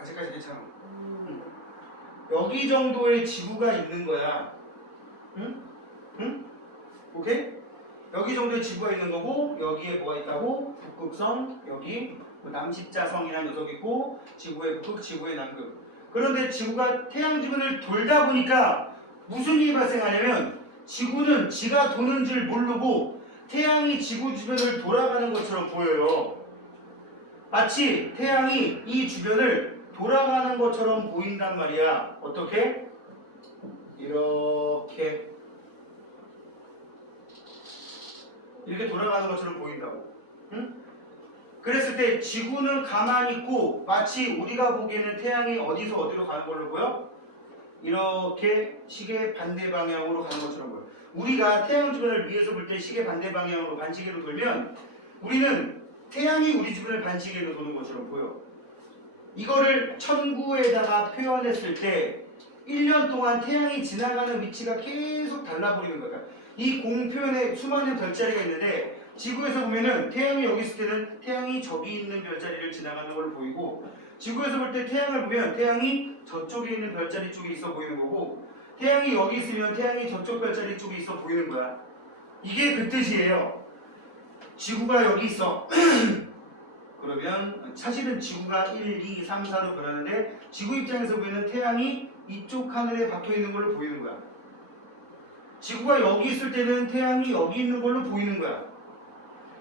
아직까지 괜찮아. 여기 정도의 지구가 있는 거야. 응? 응? 오케이? 여기 정도의 지구가 있는 거고 여기에 뭐가 있다고? 북극성, 여기 남십자성이라는 녀석이 있고 지구의 북극, 지구의 남극. 그런데 지구가 태양 주변을 돌다 보니까 무슨 일이 발생하냐면 지구는 지가 도는 줄 모르고 태양이 지구 주변을 돌아가는 것처럼 보여요. 마치 태양이 이 주변을 돌아가는 것처럼 보인단 말이야. 어떻게? 이렇게 돌아가는 것처럼 보인다고. 응? 그랬을 때 지구는 가만히 있고 마치 우리가 보기에는 태양이 어디서 어디로 가는 걸로 보여? 이렇게 시계 반대 방향으로 가는 것처럼 보여. 우리가 태양 주변을 위에서 볼 때 시계 반대 방향으로 반시계로 돌면 우리는 태양이 우리 주변을 반시계로 도는 것처럼 보여. 이거를 천구에다가 표현했을 때 1년 동안 태양이 지나가는 위치가 계속 달라버리는 거야. 이 공표현에 수많은 별자리가 있는데 지구에서 보면은 태양이 여기 있을 때는 태양이 저기 있는 별자리를 지나가는 걸 보이고 지구에서 볼 때 태양을 보면 태양이 저쪽에 있는 별자리 쪽에 있어 보이는 거고 태양이 여기 있으면 태양이 저쪽 별자리 쪽에 있어 보이는 거야. 이게 그 뜻이에요. 지구가 여기 있어. 그러면 사실은 지구가 1, 2, 3, 4로 변하는데 지구 입장에서 보이는 태양이 이쪽 하늘에 박혀 있는 걸로 보이는 거야. 지구가 여기 있을 때는 태양이 여기 있는 걸로 보이는 거야.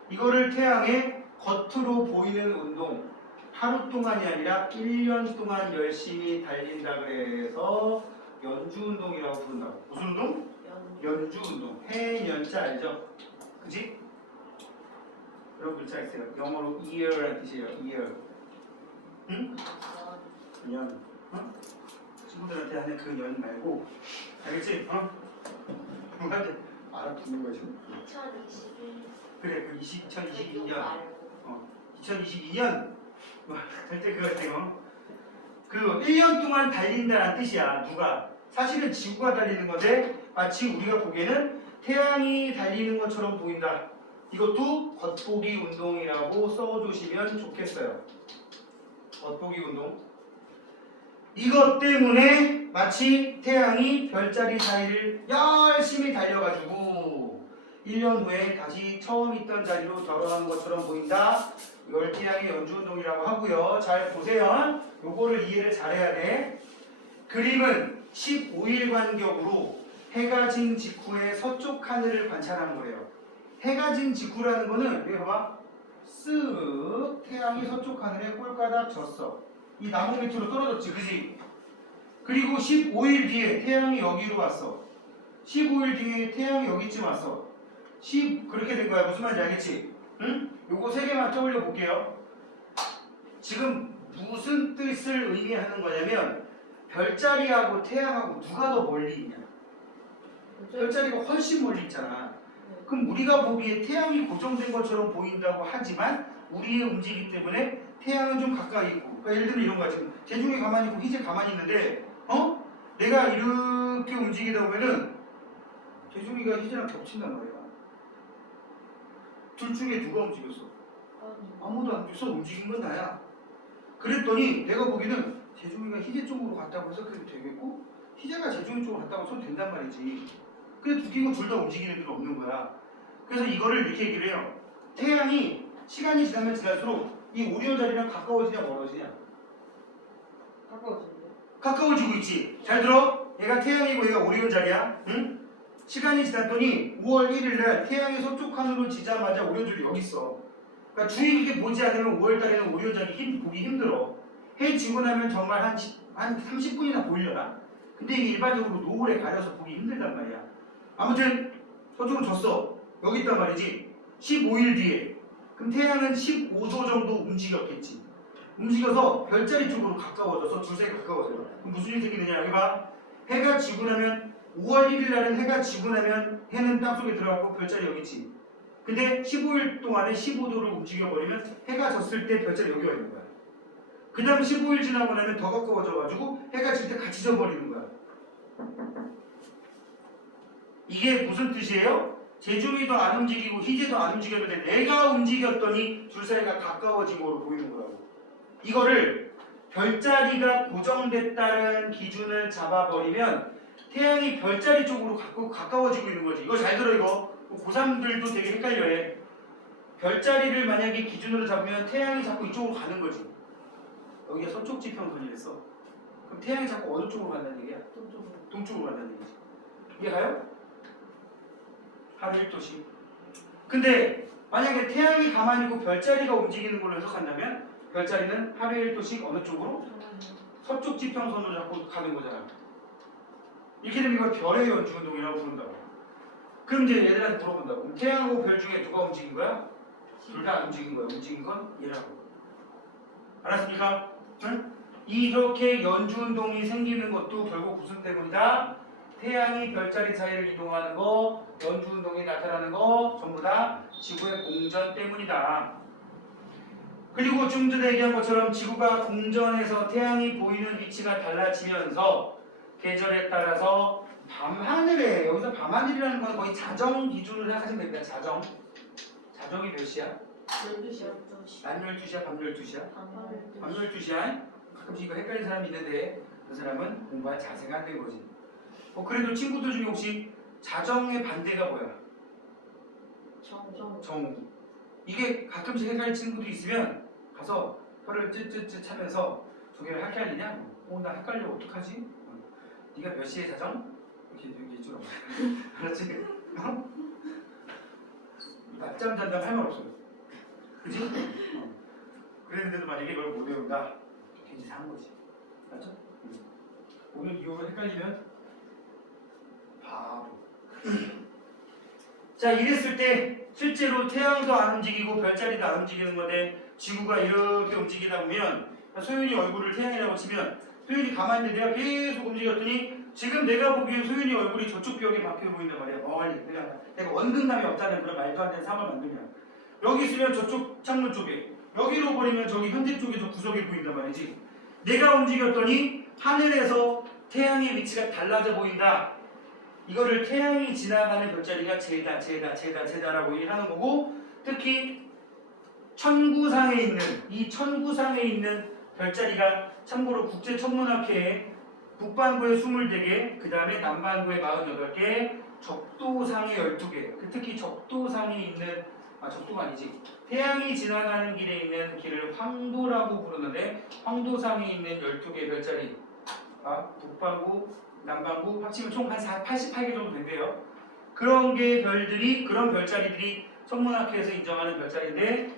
이거를 태양의 겉으로 보이는 운동, 하루 동안이 아니라 1년 동안 열심히 달린다 그래서 연주운동이라고 부른다고. 무슨 운동? 연주운동. 해연자 알죠? 그지? 여러분 글자 있어요. 영어로 year라는 뜻이에요. year. 응? 연. 어? 친구들한테 하는 그 연 말고 알겠지? 어? 누구한테 알아듣는 거지? 2021. 그래, 그 2022년. 2022년 할 때 그거 같아요. 그 1년 동안 달린다는 뜻이야. 누가? 사실은 지구가 달리는 건데 마치 우리가 보기에는 태양이 달리는 것처럼 보인다. 이것도 겉보기 운동이라고 써주시면 좋겠어요. 겉보기 운동. 이것 때문에 마치 태양이 별자리 사이를 열심히 달려가지고 1년 후에 다시 처음 있던 자리로 돌아가는 것처럼 보인다. 이걸 태양의 연주운동이라고 하고요. 잘 보세요. 요거를 이해를 잘해야 돼. 그림은 15일 간격으로 해가 진 직후에 서쪽 하늘을 관찰하는 거예요. 해가 진 직후라는 거는 여기 봐봐. 쓱 태양이 서쪽 하늘에 꼴까닥 졌어. 이 나무 밑으로 떨어졌지, 그지? 그리고 15일 뒤에 태양이 여기로 왔어. 15일 뒤에 태양이 여기쯤 왔어. 그렇게 된 거야. 무슨 말인지 알겠지? 응? 요거 세 개만 떠올려 볼게요. 지금 무슨 뜻을 의미하는 거냐면 별자리하고 태양하고 누가 더 멀리 있냐? 별자리가 훨씬 멀리 있잖아. 그럼 우리가 보기에 태양이 고정된 것처럼 보인다고 하지만 우리의 움직이기 때문에 태양은 좀 가까이 있고. 그러니까 예를 들면 이런 거야. 지금 재중이 가만히 있고 희재 가만히 있는데 내가 이렇게 움직이다 보면은 재중이가 희재랑 겹친단 말이야. 둘 중에 누가 움직였어? 아무도 안 움직였어. 움직인 건 나야. 그랬더니 내가 보기에는 재중이가 희재 쪽으로 갔다고 해서 그래도 되겠고 희재가 재중이 쪽으로 갔다고 해서 된단 말이지. 근데 웃긴 건 둘 다 움직이는 필요 없는 거야. 그래서 이거를 이렇게 얘기를 해요. 태양이 시간이 지나면 지날수록 이 오리온 자리랑 가까워지냐 멀어지냐? 가까워지고 있지. 잘 들어. 얘가 태양이고 얘가 오리온 자리야. 응? 시간이 지났더니 5월 1일 날 태양이 서쪽 하늘로 지자마자 오리온 자리 여기 있어. 그러니까 주의 깊게 보지 않으면 5월 달에는 오리온 자리 보기 힘들어. 해 지고 나면 정말 한 30분이나 보이려나? 근데 이게 일반적으로 노을에 가려서 보기 힘들단 말이야. 아무튼 서쪽은 졌어. 여기 있단 말이지. 15일 뒤에. 그럼 태양은 15도 정도 움직였겠지. 움직여서 별자리 쪽으로 가까워져서 둘 사이가 가까워져요. 그럼 무슨 일이 생기느냐? 여기 봐. 해가 지고 나면 5월 1일 날은 해가 지고 나면 해는 땅속에 들어가고 별자리 여기 있지. 근데 15일 동안에 15도를 움직여버리면 해가 졌을 때 별자리 여기 와 있는 거야. 그 다음 15일 지나고 나면 더 가까워져가지고 해가 질 때 같이 져버리는 거야. 이게 무슨 뜻이에요? 재중이도 안 움직이고 희재도 안 움직였는데 내가 움직였더니 둘 사이가 가까워진 거로 보이는 거라고. 이거를 별자리가 고정됐다는 기준을 잡아버리면 태양이 별자리 쪽으로 가까워지고 있는 거지. 이거 잘 들어 이거. 고3들도 되게 헷갈려해. 별자리를 만약에 기준으로 잡으면 태양이 자꾸 이쪽으로 가는 거지. 여기가 서쪽 지평선이랬어. 그럼 태양이 자꾸 어느 쪽으로 간다는 얘기야? 동쪽으로 간다는 얘기지. 이해가요? 하루 1도씩. 근데 만약에 태양이 가만히 있고 별자리가 움직이는 걸로 해석한다면 별자리는 하루에 1도씩 어느 쪽으로? 서쪽 지평선으로 자꾸 가는 거잖아. 이렇게 되면 이걸 별의 연주운동이라고 부른다고. 그럼 이제 얘들한테 물어본다고. 태양하고 별 중에 누가 움직인 거야? 둘 다 안 움직인 거야. 움직인 건 얘라고. 알았습니까? 응? 이렇게 연주운동이 생기는 것도 결국 무슨 때문이다? 태양이 별자리 사이를 이동하는 거, 연주운동이 나타나는 거 전부 다 지구의 공전 때문이다. 그리고 좀 전에 얘기한 것처럼 지구가 공전해서 태양이 보이는 위치가 달라지면서 계절에 따라서 밤하늘에, 여기서 밤하늘이라는 건 거의 자정 기준으로 생각하시면 됩니다. 자정이 몇 시야? 12시요. 낮 12시야? 밤 12시야? 밤 12시. 12시야? 가끔씩 이거 헷갈리는 사람이 있는데 그 사람은 공부할 자세가 안 된 거지. 그래도 친구들 중에 혹시 자정의 반대가 뭐야? 정오. 이게 가끔씩 헷갈리는 친구도 있으면 가서 혀를 쯧쯧쯧 차면서 저게 왜 헷갈리냐? 나 헷갈려 어떡하지? 네가 몇 시에 자정? 이렇게 얘기해주라. 알았지? 낮잠 잔다면 할 말 없어요. 그지? 그랬는데도 만약에 이걸 못 외운다? 굉장히 상한 거지. 맞죠? 오늘 이후로 헷갈리면 바보. 자, 이랬을 때 실제로 태양도 안 움직이고 별자리도 안 움직이는 건데 지구가 이렇게 움직이다 보면 소윤이 얼굴을 태양이라고 치면 소윤이 가만히 있는데 내가 계속 움직였더니 지금 내가 보기엔 소윤이 얼굴이 저쪽 벽에 박혀 보인단 말이야. 멀리. 내가 원근감이 없다는 그런 말도 안 되는 상을 만들면 여기 있으면 저쪽 창문 쪽에 여기로 버리면 저기 현재 쪽에 저 구석에 보인단 말이지. 내가 움직였더니 하늘에서 태양의 위치가 달라져 보인다. 이거를 태양이 지나가는 별자리가 제다라고 얘기하는 거고, 특히 천구상에 있는 이 천구상에 있는 별자리가 참고로 국제천문학회에 북반구에 24개, 그 다음에 남반구에 48개, 적도상에 12개. 특히 적도상에 있는 적도가 아니지. 태양이 지나가는 길에 있는 길을 황도라고 부르는데 황도상에 있는 12개의 별자리, 북반구, 남반구 합치면 총 한 88개 정도 된대요. 그런 별자리들이 천문학회에서 인정하는 별자리인데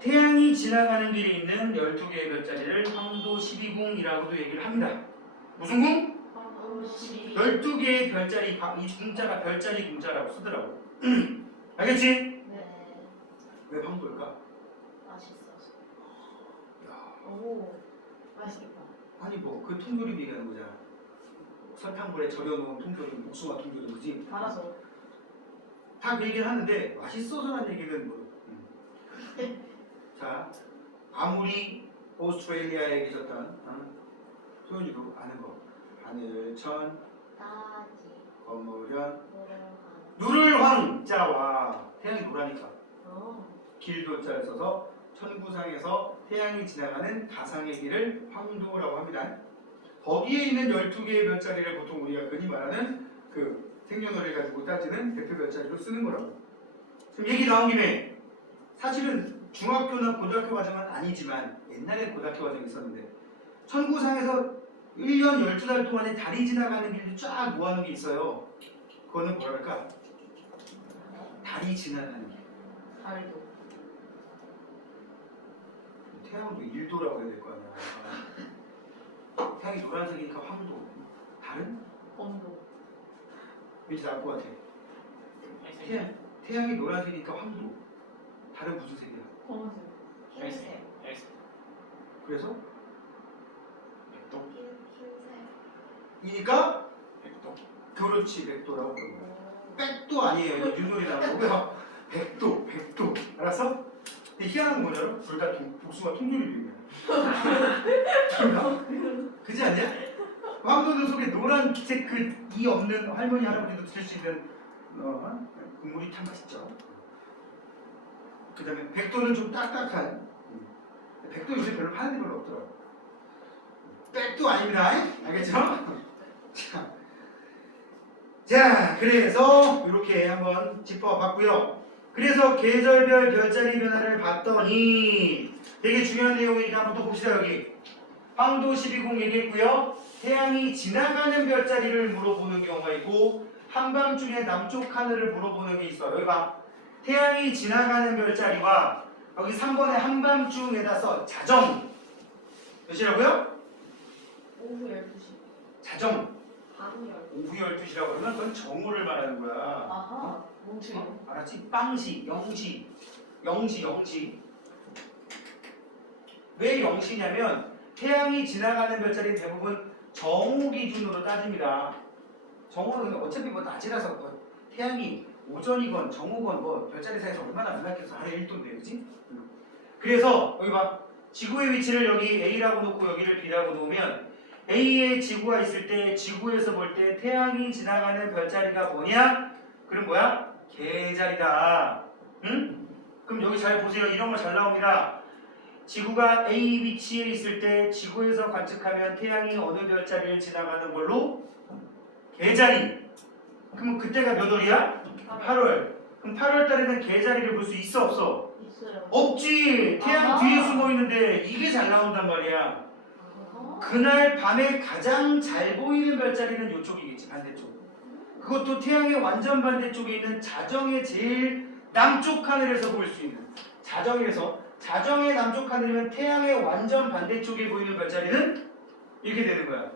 태양이 지나가는 길에 있는 12개의 별자리를 황도 12궁이라고도 얘기를 합니다. 무슨 궁? 12개의 별자리, 이 궁자가 별자리 궁자라고 쓰더라고. 알겠지? 네. 왜 황도일까? 맛있어서. 야, 오, 맛있겠다. 아니 그 통조림 얘기하는 거잖아. 설탕물에 절여놓은 통조림, 복숭아 통조림, 그지? 달아서. 다 그 얘기를 하는데 맛있어서라는 얘기는 뭐. 자, 아무리 오스트레일리아에 계셨던 소연이도 아는 거. 하늘천, 따지. 거무련, 노래가. 누를 황자와 태양이 노라니까 어. 길도자를 써서 천구상에서 태양이 지나가는 가상의 길을 황도라고 합니다. 거기에 있는 12개의 별자리를 보통 우리가 흔히 말하는 그 생년월일 가지고 따지는 대표 별자리로 쓰는 거라고. 지금 얘기 나온 김에 사실은 중학교나 고등학교 과정은 아니지만 옛날에 고등학교 과정이 있었는데 천구상에서 1년 12달 동안에 달이 지나가는 길도 쫙 모아놓은 게 있어요. 그거는 뭐랄까? 달이 지나가는 길. 달도. 태양도 일도라고 해야 될 거 아니야. 태양이 노란색이니까 황도. 달은? 검도. 왠지 나을 것 같아. 태양이 노란색이니까 황도. 달은 무슨 색이야? 검은색. 흰색. 그래서? 백도? 이니까? 백도? 그렇지, 백도라고 그러는 거야. 백도 아니에요. 이거 윷놀이 나온 거고요. 백도. 알았어? 근데 희한한 건 뭐냐면 둘 다 복숭아 통조림이야. 그지 않냐? 황도는 속에 노란색 이 없는 할머니 할아버지도 드실 수 있는 국물이 참 맛있죠. 그 다음에 백도는 좀 딱딱한. 백도 요새 별로 파는 데 별로 없더라고. 100도 아닙니다. 알겠죠? 자, 그래서 이렇게 한번 짚어봤고요. 그래서 계절별 별자리 변화를 봤더니 되게 중요한 내용이니까 한번 또 봅시다. 여기 황도 12궁 얘기했고요. 태양이 지나가는 별자리를 물어보는 경우가 있고 한밤중에 남쪽 하늘을 물어보는 게 있어요. 여기 봐. 태양이 지나가는 별자리와 여기 3번에 한밤중에다 써 자정 몇시라고요? 오후 12시. 자정 밤 12시. 오후 12시라고 그러면 그건 정오를 말하는 거야. 아하. 뭉치요. 알았지? 빵시, 0시, 0시. 왜 0시냐면 태양이 지나가는 별자리 대부분 정오 기준으로 따집니다. 정오는 어차피 뭐 낮이라서 뭐 태양이 오전이건 정오건 뭐 별자리 사이에서 얼마나 안 나겠어. 아래 1도인데 그지? 그래서 여기 봐. 지구의 위치를 여기 A라고 놓고 여기를 B라고 놓으면 A에 지구가 있을 때 지구에서 볼 때 태양이 지나가는 별자리가 뭐냐? 그럼 뭐야? 계자리다. 응? 그럼 여기 잘 보세요. 이런 거 잘 나옵니다. 지구가 A 위치에 있을 때 지구에서 관측하면 태양이 어느 별자리를 지나가는 걸로? 계자리. 그럼 그때가 몇 월이야? 8월. 그럼 8월 달에는 계자리를 볼 수 있어 없어? 있어요. 없지. 태양 아하. 뒤에 숨어 있는데 이게 잘 나온단 말이야. 아하. 그날 밤에 가장 잘 보이는 별자리는 이쪽이겠지. 반대쪽. 그것도 태양의 완전 반대쪽에 있는 자정의 제일 남쪽 하늘에서 보일 수 있는 자정의 남쪽 하늘이면 태양의 완전 반대쪽에 보이는 별자리는 이렇게 되는 거야.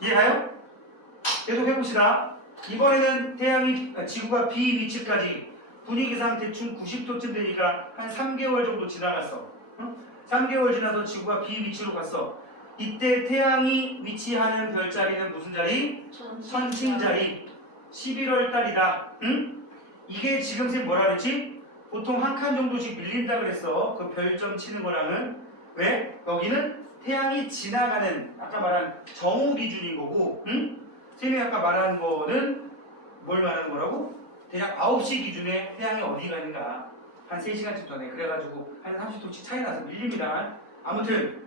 이해가요? 계속 해봅시다. 이번에는 지구가 B 위치까지 분위기상 대충 90도쯤 되니까 한 3개월 정도 지나갔어. 응? 3개월 지나서 지구가 B 위치로 갔어. 이때 태양이 위치하는 별자리는 무슨 자리? 천칭자리. 11월 달이다. 응? 이게 지금 쌤 뭐라 그랬지? 보통 한 칸 정도씩 밀린다 그랬어. 그 별점 치는 거랑은. 왜? 여기는 태양이 지나가는 아까 말한 정오 기준인 거고, 응? 쌤이 아까 말한 거는 뭘 말하는 거라고? 대략 9시 기준에 태양이 어디 가는가. 한 3시간쯤 전에. 그래가지고 한 30도씩 차이 나서 밀립니다. 아무튼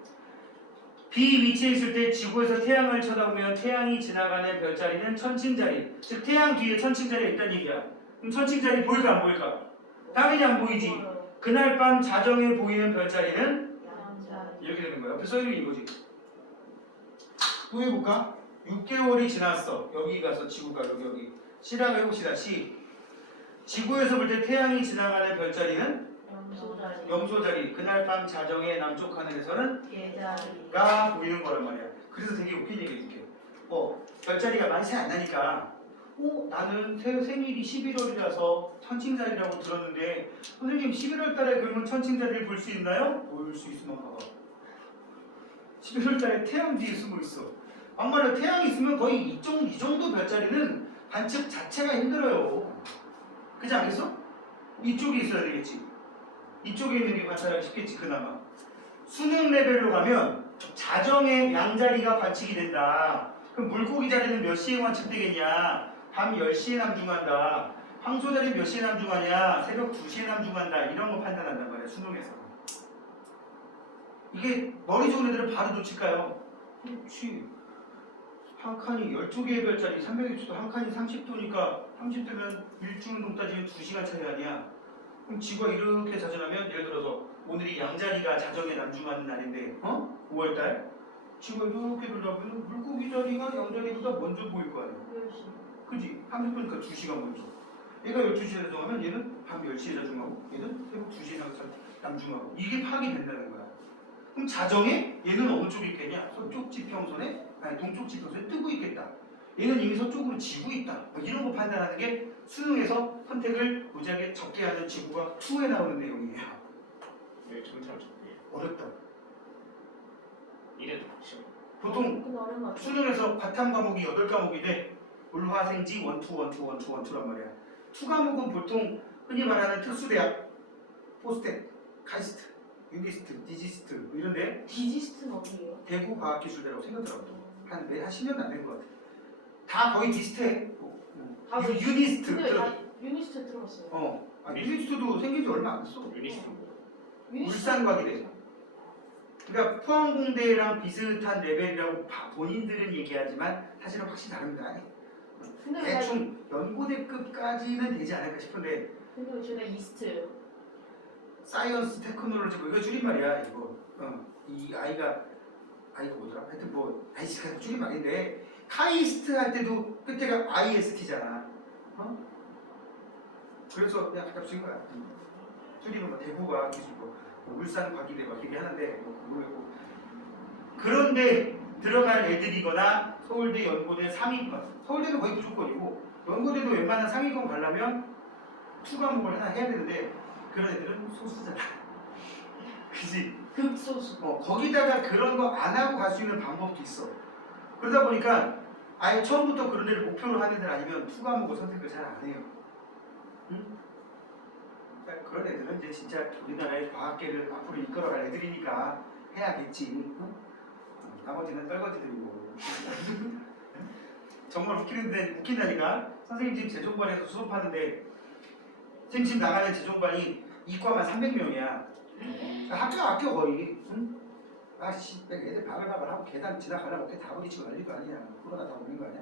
B 위치에 있을 때 지구에서 태양을 쳐다보면 태양이 지나가는 별자리는 천칭자리. 즉 태양 뒤에 천칭자리가 있다는 얘기야. 그럼 천칭자리 보일까 안 보일까? 당연히 안 보이지. 그날 밤 자정에 보이는 별자리는 이렇게 되는 거야. 옆에 써있는 이거지. 또 해볼까? 6개월이 지났어. 여기 가서 지구가 여기. 시작을 해봅시다. 지구에서 볼 때 태양이 지나가는 별자리는 염소자리. 그날 밤 자정의 남쪽 하늘에서는 가 보이는 거란 말이야. 그래서 되게 웃긴 얘기 해줄게. 별자리가 많이 차이 안 나니까 나는 생일이 11월이라서 천칭자리라고 들었는데 선생님 11월 달에 그러면 천칭자리를 볼 수 있나요? 볼 수 있으면 봐봐. 11월 달에 태양 뒤에 숨어 있어. 막말로 태양이 있으면 거의 이 정도 별자리는 관측 자체가 힘들어요. 그렇지 않겠어? 이쪽에 있어야 되겠지. 이쪽에 있는 게 관찰하기 쉽겠지 그나마. 수능 레벨로 가면 자정의 양자리가 관측이 된다. 그럼 물고기 자리는 몇 시에 관측되겠냐? 밤 10시에 남중한다. 황소 자리는 몇 시에 남중하냐? 새벽 2시에 남중한다. 이런 거 판단한단 말이야 수능에서. 이게 머리 좋은 애들은 바로 놓칠까요? 그렇지. 한 칸이 12개의 별자리 360도 한 칸이 30도니까 30도면 일주운동 따지면 2시간 차이 아니야. 그럼 지구가 이렇게 자전하면 예를 들어서 오늘이 양자리가 자정에 남중하는 날인데 5월달 지구가 이렇게 돌다 보면 물고기 자리가 양자리보다 먼저 보일 거 아니야. 그지? 30도니까 2시간 먼저. 얘가 12시에 자정하면 얘는 밤 10시에 자중하고 얘는 새벽 2시에 남중하고 이게 파악이 된다는 거야. 그럼 자정에 얘는 어느 쪽에 있겠냐? 서쪽 지평선에 동쪽 지평선에 뜨고 있겠다. 얘는 이미 서쪽으로 지고 있다. 뭐 이런 거 판단하는 게 수능에서 선택을 무지하게 적게 하는 지구가 2에 나오는 내용이에요. 왜 점점 적게? 어렵다. 이래도 쉬워. 보통 수능에서 과탐 과목이 8과목인데 물화생지 1, 2, 1, 2, 1, 2, 1, 2란 말이야. 2과목은 보통 흔히 말하는 특수대학, 포스텍, 카이스트, 유니스트, 디지스트 뭐 이런데 디지스트는 어디예요? 대구 과학기술대라고 생겼더라고. 한 10년도 안 된 것 같아. 다 거의 비슷해. 유니스트 근데 들어. 나 유니스트 들어봤어요. 유니스트도 생긴 지 얼마 안 됐어. 유니스트 뭐? 울산과기대. 그러니까 포항공대랑 비슷한 레벨이라고 본인들은 얘기하지만 사실은 확실히 다릅니다. 근데 대충 연고대급까지는 되지 않을까 싶은데 왜 제가 이스트예요? 사이언스 테크놀로지 뭐 이거 줄임말이야 이거. 이 아이가 뭐더라? 하여튼 뭐 아이스가 줄임말인데 카이스트 할 때도 끝에가 IST잖아. 그래서 그냥 갖다 붙인 거야. 줄이는 뭐 대구가 기술고 뭐 울산 과기대 막 이렇게 하는데 모르겠고. 그런데 들어갈 애들이거나 서울대 연고대 상위권, 서울대도 거의 무조건이고 연고대도 웬만한 상위권 가려면 투 과목을 하나 해야 되는데 그런 애들은 소수잖아. 그지? 극소수. 거기다가 그런 거 안 하고 갈 수 있는 방법도 있어. 그러다 보니까 아예 처음부터 그런 애를 목표로 하는 애들 아니면 투 과목을 선택을 잘 안 해요. 응? 그러니까 그런 애들은 이제 진짜 우리나라의 과학계를 앞으로 이끌어갈 애들이니까 해야겠지. 응? 나머지는 떨거지들이고. 정말 웃긴다니까. 선생님 지금 재종반에서 수업하는데 선생님 지금 나가는 재종반이 이과만 300명이야. 학교 거의. 응? 아씨, 애들 바글바글 하고 계단 지나가려고 이렇게 다 부딪히고 난리도 아니야. 코로나 다 오는 거 아니야?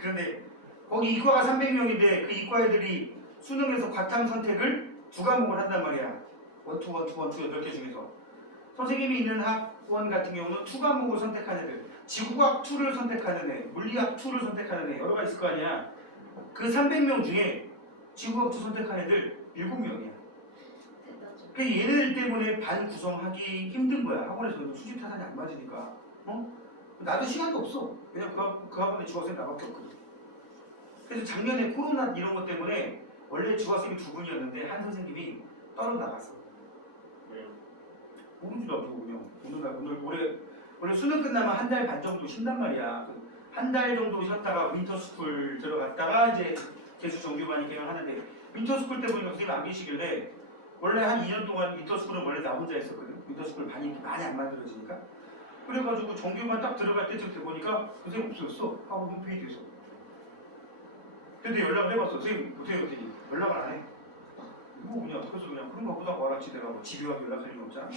그런데 거기 이과가 300명인데 그 이과 애들이 수능에서 과탐 선택을 두 과목을 한단 말이야. 원투 8개 중에서. 선생님이 있는 학원 같은 경우는 투 과목을 선택하는 애들, 지구과학 2를 선택하는 애, 물리학 2를 선택하는 애 여러 가지 있을 거 아니야. 그 300명 중에 지구과학 2 선택한 애들 7명이야. 그러니까 얘네들 때문에 반 구성하기 힘든 거야. 학원에서는 수직 타산이 안 맞으니까. 나도 시간도 없어. 왜냐면 그 학원에 주학생 나밖에 없거든. 그래서 작년에 코로나 이런 것 때문에 원래 주학생이 2분이었는데 한 선생님이 떨어 나갔어. 왜요? 모르지 나도 그냥 원래 수능 끝나면 한 달 반 정도 쉰단 말이야. 한 달 정도 쉬었다가 윈터스쿨 들어갔다가 이제 재수 정규반이 개강하는데 윈터스쿨 때 보니까 선생님이 안 계시길래 원래 한 2년 동안 윈터스쿨은 원래 나 혼자 했었거든. 윈터스쿨 반이 많이 안 만들어지니까. 그래가지고 정규반 딱 들어갈 때쯤 돼 보니까 선생님 없어졌어. 학원 홈페이지에서. 근데 연락을 해봤어. 선생님 어떻게 연락을 안 해. 뭐 그냥 그래서 그냥 그런가 보다 알았지. 내가 뭐 집에 와서 연락할 일 없잖아.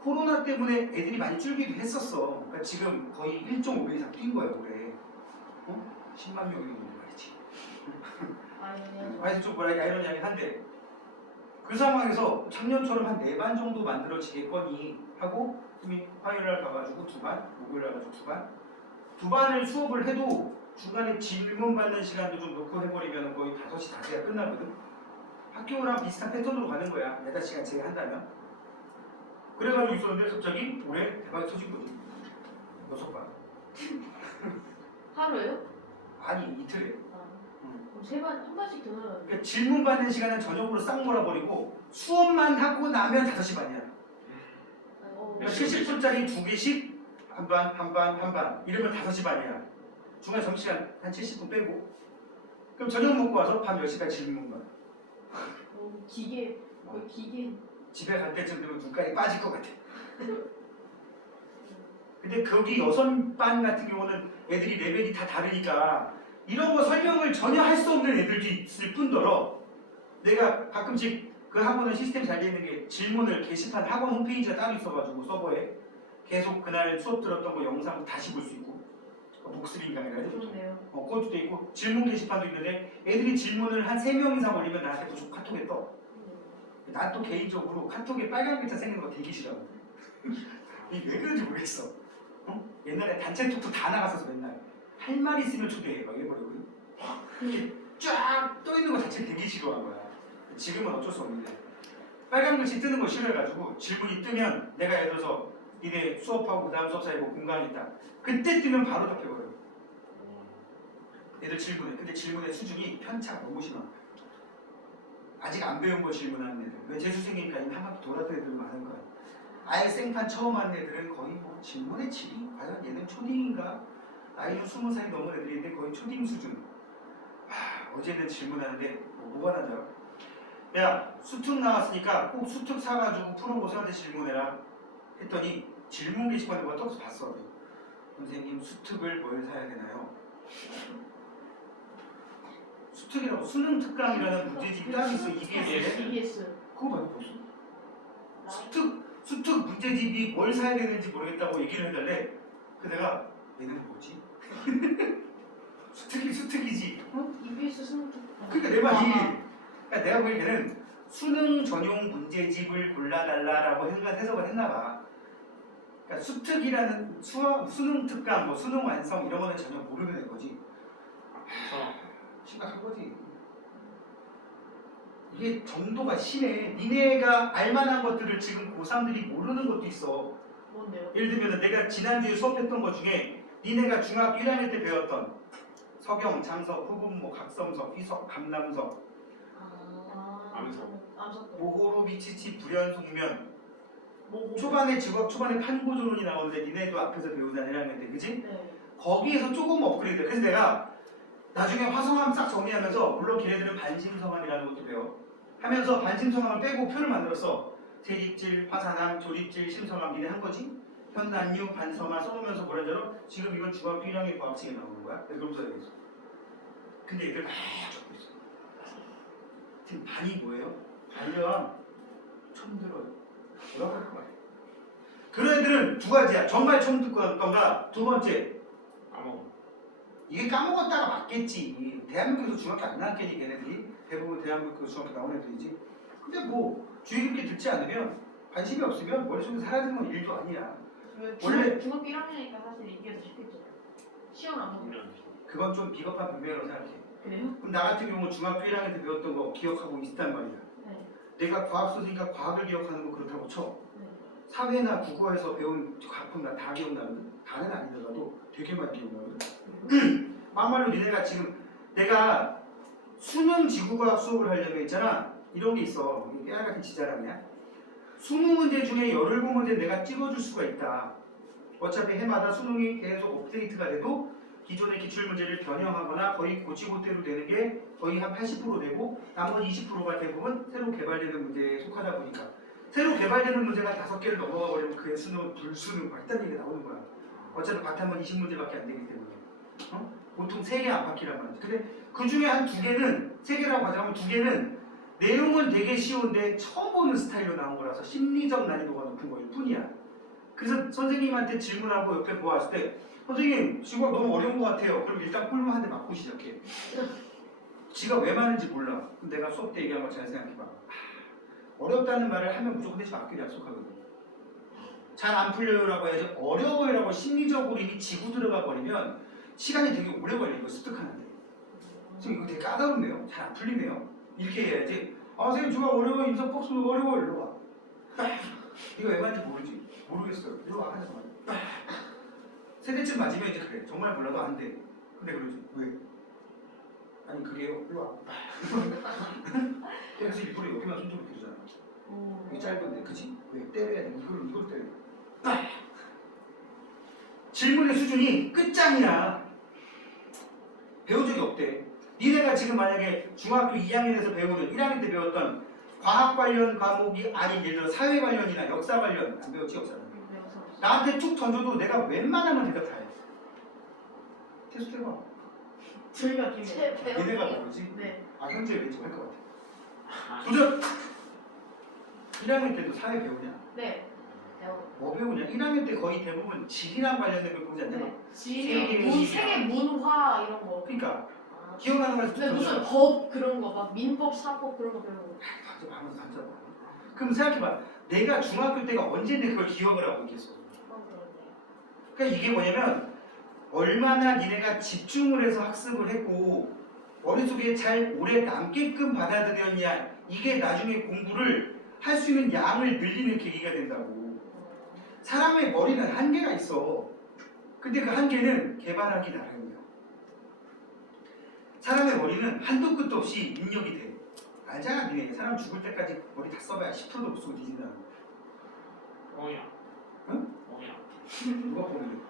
코로나 때문에 애들이 많이 줄기도 했었어. 그러니까 지금 거의 1.5배 이상 뛴 거야 올해. 10만 명이 넘는 말이지. 아니 좀 뭐랄까 이런 이야기는 한데 그 상황에서 작년처럼 한 4반 정도 만들어지겠거니 하고 화요일날 가가지고 2반, 목요일날 가지고 2반 2반을 수업을 해도 중간에 질문 받는 시간도 좀 놓고 해버리면 거의 5시, 5시가 끝나거든. 학교랑 비슷한 패턴으로 가는 거야. 8시간 제외한다면. 그래가지고 있었는데 갑자기 올해 대박이 터진 거지. 6반. 하루에요? 아니 이틀에. 그럼 한 번씩 더 넣어요. 그러니까 질문 받는 시간은 저녁으로 싹 몰아버리고 수업만 하고 나면 5시 반이야. 그러니까 70분짜리 2개씩 한 반 이러면 5시 반이야. 중간 점심시간 한 70분 빼고 그럼 저녁 먹고 와서 밤 10시까지 질문만. 기계 집에 갈 때쯤 되면 눈깔이 빠질 것 같아. 근데 거기 6반 같은 경우는 애들이 레벨이 다 다르니까 이런 거 설명을 전혀 할 수 없는 애들도 있을 뿐더러 내가 가끔씩 그 학원은 시스템이 잘 되어 있는 게 질문을 게시판 학원 홈페이지가 따로 있어가지고 서버에 계속 그날 수업 들었던 거 영상 다시 볼 수 있고 복습인가 해가지고 그것도 돼 있고 질문 게시판도 있는데 애들이 질문을 한 3명 이상 올리면 나한테 무슨 카톡에 떠. 난 또 개인적으로 카톡에 빨간 글자 생기는 거 되게 싫어. 이게 왜 그런지 모르겠어. 옛날에 단체톡도 다 나갔어서 맨날 할 말 있으면 초대해 막 이래버리거든. 이렇게 쫙 떠있는 거 자체를 되게 싫어한 거야. 지금은 어쩔 수 없는데 빨간 글씨 뜨는 거 싫어해가지고 질문이 뜨면 내가 예를 들어서 니네 수업하고 그 다음 수업 사이에 뭐 공강이 있다. 그때 뜨면 바로 답해버려. 애들 질문해. 근데 질문의 수준이 편차가 너무 심한 거야. 아직 안 배운 거 질문하는 애들. 왜 재수생이니까 이미 한 바퀴 돌았던 애들 많은 거야. 아예 생판 처음 하는 애들은 거의 뭐 질문의 질이 과연 얘는 초딩인가? 나이도 20살이 넘은 애들인데 거의 초딩 수준. 어제는 질문하는데 뭐가 나죠? 야 수특 나왔으니까 꼭 수특 사가지고 풀어보세요한테 질문해라 했더니 질문 게시판에 뭐가 떠서 봤어. 선생님 수특을 뭘 사야 되나요? 수특이라고 수능 특강이라는 문제집이 따로 있어. EBS에. EBS. 그거 많이 봤어. 수특 문제집이 뭘 사야 되는지 모르겠다고 얘기를 해달래. 그 내가 얘는 뭐지? 수특이지. 어? EBS 수능 그러니까 내 말이 그러니까 내가 보기에는 수능 전용 문제집을 골라달라라고 해석을 했나봐. 그러니까 수특이라는 수능 특강, 뭐 수능 완성 이런 거는 전혀 모르게 된 거지. 심각한 거지. 이게 정도가 심해. 니네가 알만한 것들을 지금 고3들이 모르는 것도 있어. 뭔데요? 예를 들면 내가 지난주에 수업했던 것 중에 니네가 중학교 1학년 때 배웠던 서경, 장석, 후분, 뭐 각성석, 희석, 감남석, 암석. 모호로 미치치, 불연속면. 뭐 초반에 판고조론이 나오는데 니네도 앞에서 배우잖아 1학년 때, 그지? 네. 거기에서 조금 업그레이드. 그래서 내가 나중에 화성함 싹 정리하면서 물론 걔네들은 반심성함이라는 것도 배워. 하면서 반심성함을 빼고 표를 만들었어. 세립질, 화산함, 조립질, 심성함 니네 한 거지? 현난유, 반성함 써놓으면서 뭐라저러 지금 이건 중학교 1학년 과학책에 나오는 거야. 그러면서 얘기했어. 근데 얘들 막 적고 있어. 지금 반이 뭐예요? 반이면 처음 들어요. 뭐라고 할 거야. 그런 애들은 두 가지야. 정말 처음 듣던가 두 번째 이게 까먹었다가 맞겠지. 대한민국에서 중학교 안 나왔겠니 걔네들이? 대부분 대한민국에서 중학교 나온 애들이지. 근데 뭐 주의 깊게 듣지 않으면 관심이 없으면 머릿속에 사라지는 건 일도 아니야. 원래 중학교 1학년이니까 사실 이게 더 쉽겠죠. 시험 안 보면. 그건 좀 비겁한 변명이라고 생각해. 그래요? 그럼 나 같은 경우 중학교 1학년 때 배웠던 거 기억하고 있단 말이야. 네. 내가 과학 소수니까 과학을 기억하는 거 그렇다고 쳐. 네. 사회나 국어에서 배운 과학품 나 다 기억나거든. 다는 아니더라도 되게 많이 기억나거든. 막말로 니네가 지금 내가 수능 지구과학 수업을 하려면 있잖아. 이런 게 있어. 이게 깨알 같은 지자랑이야. 20문제 중에 17문제 내가 찍어줄 수가 있다. 어차피 해마다 수능이 계속 업데이트가 돼도 기존의 기출문제를 변형하거나 거의 고치고대로 되는 게 거의 한 80% 되고 나머지 20%가 대부분 새로 개발되는 문제에 속하다 보니까 새로 개발되는 문제가 5개를 넘어가 버리면 그의 수능은 불수능 막 이딴 얘기가 나오는 거야. 어차피 바탕은 20문제밖에 안 되기 때문에. 보통 3개 안팎이란 말이지. 근데 그 중에 한 2개는 3개라고 가져가면 2개는 내용은 되게 쉬운데 처음 보는 스타일로 나온 거라서 심리적 난이도가 높은 거일 뿐이야. 그래서 선생님한테 질문하고 옆에 보았을 때 선생님 지구가 너무 어려운 것 같아요. 그럼 일단 꿀물 한 대 맞고 시작해. 지가 왜 많은지 몰라. 그럼 내가 수업 때 얘기한 거 잘 생각해봐. 어렵다는 말을 하면 무조건 대신 맞기로 약속하거든. 잘 안 풀려요라고 해야지 어려워요라고 심리적으로 이미 지고 들어가 버리면 시간이 되게 오래 걸려. 이거 습득하는데. 선생님 이거 되게 까다롭네요. 잘 안 풀리네요. 이렇게 해야지. 아 선생님 저거 어려워. 인사법수 어려워. 일로 와. 이거 왜 맞는지 모르지. 모르겠어요. 일로 와. 하면서 말이야. 세대쯤 맞으면 이제 그래. 정말 몰라도 안 돼. 근데 그러지. 왜? 아니 그게요. 일로 와. 그래서 일부러 여기만 손 좀 들잖아. 이게 짧은데, 그치? 왜? 때려야 돼. 이걸 때려. 질문의 수준이 끝장이야. 배운 적이 없대. 니네가 지금 만약에 중학교 2학년에서 배우는 1학년 때 배웠던 과학 관련 과목이 아닌 예를 들어 사회 관련이나 역사 관련 안 배웠지 역사는. 나한테 툭 던져도 내가 웬만하면 대답 다 해. 테스트 해봐. 저희가 니네가 모르지? 네. 아 현재 왠지 할 것 같아. 도전! 1학년 때도 사회 배우냐? 네. 뭐 배우냐? 1학년 때 거의 대부분 지리랑 관련된 걸 배우지 않냐? 네. 세계 세계 문화 이런 거. 그러니까 기억나는 말씀 네, 무슨 법 그런 거 막 민법, 사법 그런 거 배우고. 하면서 던져봐. 그럼 생각해봐. 내가 중학교 때가 언제인데 그걸 기억을 하고 있겠어. 그러니까 이게 뭐냐면 얼마나 니네가 집중을 해서 학습을 했고 머릿속에 잘 오래 남게끔 받아들였냐 이게 나중에 공부를 할 수 있는 양을 늘리는 계기가 된다고. 사람의 머리는 한계가 있어. 근데 그 한계는 개발하기 나름이야. 사람의 머리는 한도 끝도 없이 입력이 돼. 알잖아 니네. 사람 죽을 때까지 머리 다 써봐야 10%도 못 쓰고 뒤진다는 거. 뻥이야. 응? 뻥이야. 누가 보면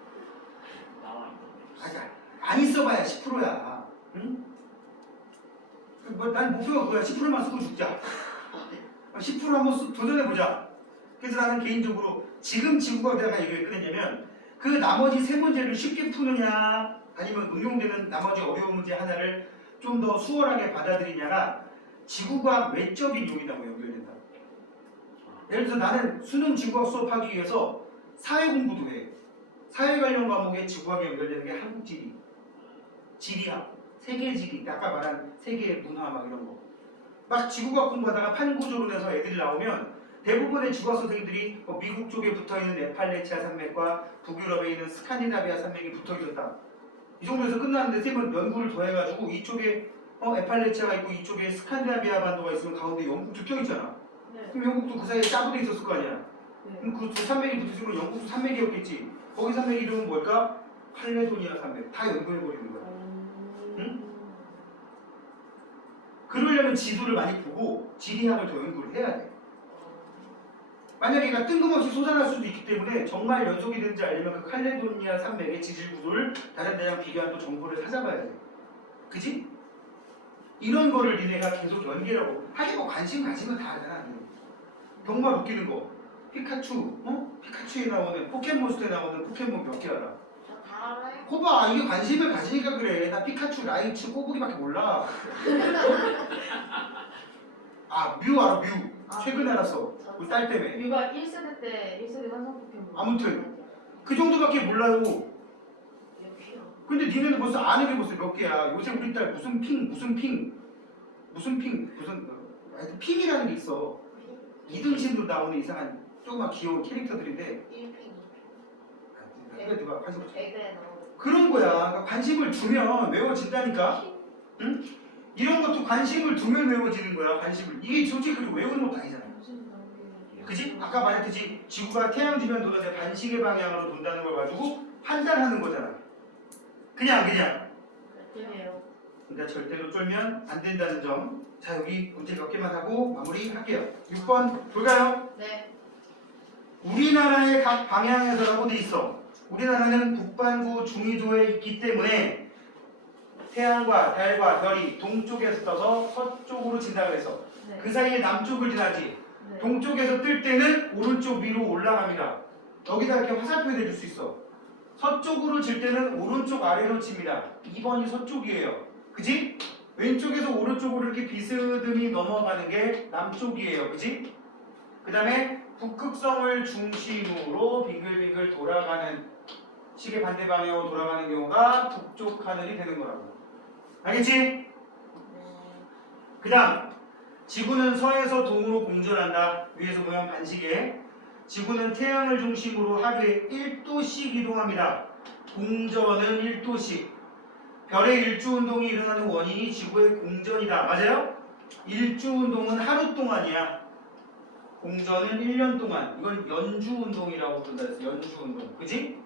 나와 있는데. 안 있어봐야 10%야. 응? 난 목표가 그거야. 10%만 쓰고 죽자. 10% 한번 도전해보자. 그래서 나는 개인적으로 지금 지구가 내가 얘기를 꺼내냐면 그 나머지 3문제를 쉽게 푸느냐 아니면 응용되는 나머지 어려운 문제 하나를 좀 더 수월하게 받아들이냐가 지구과학 외적인 용이라고 연결된다. 예를 들어서 나는 수능 지구학 수업하기 위해서 사회 공부도 해. 사회 관련 과목에 지구학이 연결되는 게 한국지리, 지리학, 세계지리, 아까 말한 세계 문화 막 이런 거. 막 지구과학 공부하다가 판구조론에서 애들이 나오면 대부분의 지구학 선생님들이 미국 쪽에 붙어있는 에팔레치아 산맥과 북유럽에 있는 스칸디나비아 산맥이 붙어있었다. 이 정도에서 끝나는데 세 번 연구를 더 해가지고 이쪽에 에팔레치아가 있고 이쪽에 스칸디나비아 반도가 있으면 가운데 영국도 껴있잖아. 네. 그럼 영국도 그 사이에 짜부돼 있었을 거 아니야. 네. 그럼 그 두 산맥이 붙으시면 영국도 산맥이었겠지. 거기 산맥 이름은 뭘까? 칼레도니아 산맥. 다 연결해버리는 거야. 응? 그러려면 지도를 많이 보고 지리학을 더 연구를 해야 돼. 만약에 얘가 뜬금없이 솟아날 수도 있기 때문에 정말 연속이 되는지 알려면 그 칼레도니아 산맥의 지질 구조를 다른 데랑 비교한 또 정보를 찾아봐야 돼. 그지? 이런 거를 니네가 계속 연계라고. 하긴 뭐 관심 가지면 다 알잖아. 정말 웃기는 거. 피카츄, 피카츄에 나오는 포켓몬스터에 나오는 포켓몬 몇 개 알아? 저 다 알아요. 거봐, 이게 관심을 가지니까 그래. 나 피카츄, 라이츄, 꼬부기밖에 몰라. 아, 뮤 알아, 뮤. 최근에 알았어. 우리 딸 때문에. 뮤가 1세대 때 1세대 환상 포켓몬. 아무튼. 그 정도밖에 몰라요. 역시요. 근데 니네는 벌써 아는 게 벌써 몇 개야. 요새 우리 딸 무슨 핑, 하여튼 핑이라는 게 있어. 이등신으로 나오는 이상한 조그만 귀여운 캐릭터들인데 1핑. 이거 누가 관심 없어. 에그에 나오는. 그런 거야. 그러니까 관심을 두면 외워진다니까. 응? 이런 것도 관심을 두면 외워지는 거야. 관심을. 이게 솔직히 그렇게 외우는 것도 아니잖아. 그지? 아까 말했듯이 지구가 태양 주변 도는데 반시계 방향으로 돈다는 걸 가지고 판단하는 거잖아. 그냥. 그래요. 그러니까 절대로 쫄면 안 된다는 점. 자, 여기 문제 몇 개만 하고 마무리할게요. 6번 볼까요? 네. 우리나라의 각 방향에서라고 돼 있어. 우리나라는 북반구 중위도에 있기 때문에 태양과 달과 별이 동쪽에서 떠서 서쪽으로 진다 그래서 네. 그 사이에 남쪽을 지나지. 네. 동쪽에서 뜰 때는 오른쪽 위로 올라갑니다. 여기다 이렇게 화살표 내줄 수 있어. 서쪽으로 질 때는 오른쪽 아래로 칩니다. 2번이 서쪽이에요. 그지? 왼쪽에서 오른쪽으로 이렇게 비스듬히 넘어가는 게 남쪽이에요. 그지? 그 다음에 북극성을 중심으로 빙글빙글 돌아가는 시계 반대 방향으로 돌아가는 경우가 북쪽 하늘이 되는 거라고. 알겠지? 그 다음 지구는 서에서 동으로 공전한다. 위에서 보면 반시계. 지구는 태양을 중심으로 하루에 1도씩 이동합니다. 공전은 1도씩. 별의 일주운동이 일어나는 원인이 지구의 공전이다. 맞아요? 일주운동은 하루 동안이야. 공전은 1년 동안. 이건 연주운동이라고 부른다 했어. 연주운동. 그지?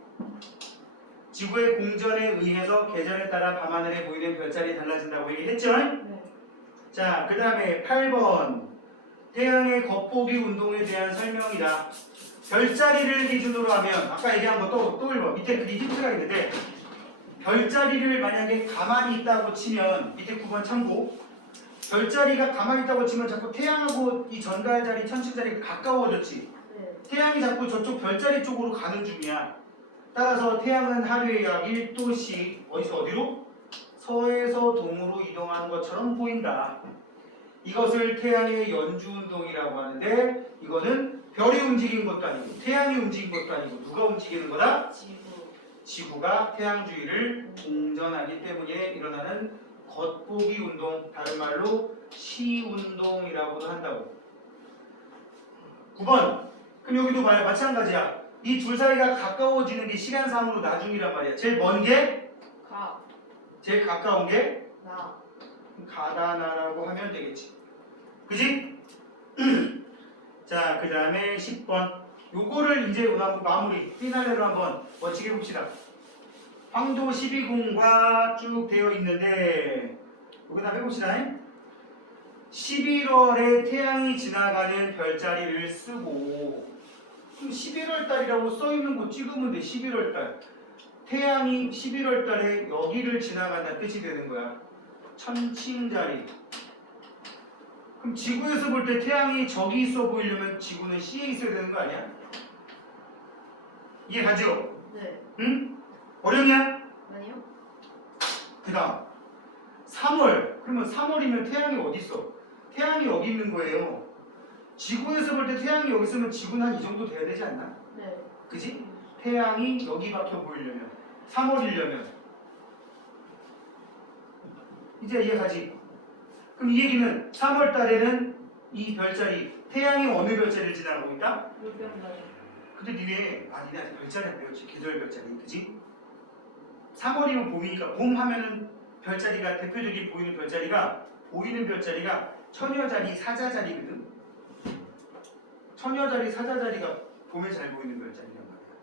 지구의 공전에 의해서 계절에 따라 밤하늘에 보이는 별자리 달라진다고 얘기했죠? 네. 자, 그 다음에 8번. 태양의 겉보기 운동에 대한 설명이다. 별자리를 기준으로 하면 아까 얘기한 거 또 읽어. 밑에 그게 힌트가 있는데 별자리를 만약에 가만히 있다고 치면 밑에 9번 참고 별자리가 가만히 있다고 치면 자꾸 태양하고 이 전갈자리, 천칭자리가 가까워졌지. 네. 태양이 자꾸 저쪽 별자리 쪽으로 가는 중이야. 따라서 태양은 하루에 약 1도씩 어디서 어디로? 서에서 동으로 이동하는 것처럼 보인다. 이것을 태양의 연주운동이라고 하는데 이거는 별이 움직인 것도 아니고 태양이 움직인 것도 아니고 누가 움직이는 거다? 지구. 지구가 태양 주위를 공전하기 때문에 일어나는 겉보기 운동, 다른 말로 시운동이라고도 한다고. 9번. 그럼 여기도 봐요. 마찬가지야. 이 둘 사이가 가까워지는 게 시간상으로 나중이란 말이야. 제일 먼 게? 가. 제일 가까운 게? 나. 가다나라고 하면 되겠지. 그지? 자, 그 다음에 10번. 요거를 이제 한번 마무리, 피날레로 한번 멋지게 봅시다. 황도 12궁과 쭉 되어 있는데, 여기다 해봅시다. 11월에 태양이 지나가는 별자리를 쓰고, 그럼 11월 달이라고 써있는 거 찍으면 돼, 11월 달. 태양이 11월 달에 여기를 지나간다는 뜻이 되는 거야. 천칭자리. 그럼 지구에서 볼 때 태양이 저기 있어 보이려면 지구는 C에 있어야 되는 거 아니야? 이해 가죠? 네. 응? 어렵냐? 아니요? 그 다음 3월. 그러면 3월이면 태양이 어디 있어? 태양이 여기 있는 거예요. 지구에서 볼 때 태양이 여기 있으면 지구는 한 이 정도 돼야 되지 않나? 네. 그지? 태양이 여기 박혀 보이려면 3월이려면 이제 이해가지? 그럼 이 얘기는 3월 달에는 이 별자리 태양이 어느 별자리를 지나가고 있다? 물병자리. 근데 니네 아직 별자리 안 배웠지? 계절 별자리 그지? 3월이면 봄이니까 봄 하면은 별자리가 대표적인 보이는 별자리가 처녀자리 사자자리거든. 처녀자리 사자자리가 봄에 잘 보이는 별자리란 말이야.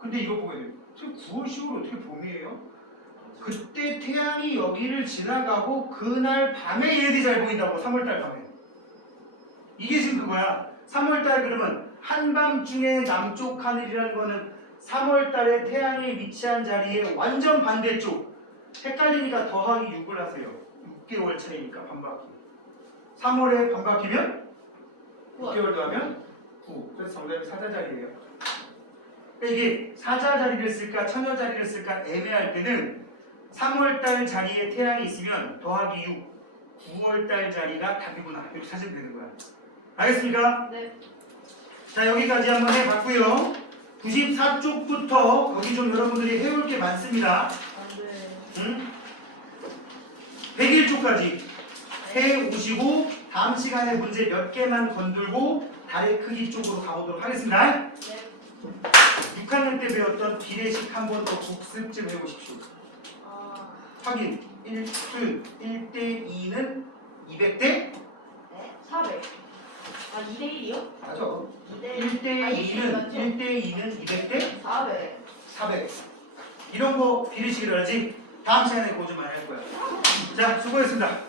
근데 이거 보게 돼. 9월 10월 어떻게 봄이에요? 그때 태양이 여기를 지나가고 그날 밤에 얘네들이 잘 보인다고. 3월달 밤에. 이게 지금 그거야. 3월달 그러면 한밤중에 남쪽 하늘이라는 거는 3월달에 태양이 위치한 자리에 완전 반대쪽. 헷갈리니까 더하기 6을 하세요. 6개월 차이니까 반바퀴. 3월에 반바퀴면 6개월 더하면 9. 그래서 정답이 사자자리예요. 그러니까 이게 사자자리를 쓸까 처녀자리를 쓸까 애매할 때는 3월달 자리에 태양이 있으면 더하기 6. 9월달 자리가 답이구나. 이렇게 찾으면 되는 거야. 알겠습니까? 네. 자, 여기까지 한번 해봤고요. 94쪽부터 여기 좀 여러분들이 해올 게 많습니다. 안 돼. 응? 101쪽까지 해오시고 다음 시간에 문제 몇 개만 건들고 달의 크기 쪽으로 가보도록 하겠습니다. 네. 6학년 때 배웠던 비례식 한 번 더 복습 좀 해보십시오. 아. 확인 1대 2는 200대? 네. 400. 아 2대 1이요? 맞아. 2대 1대 2는 200대? 400. 400. 이런 거 비례식이라 하지. 다음 시간에 그거 좀 많이 할 거야. 자, 수고했습니다.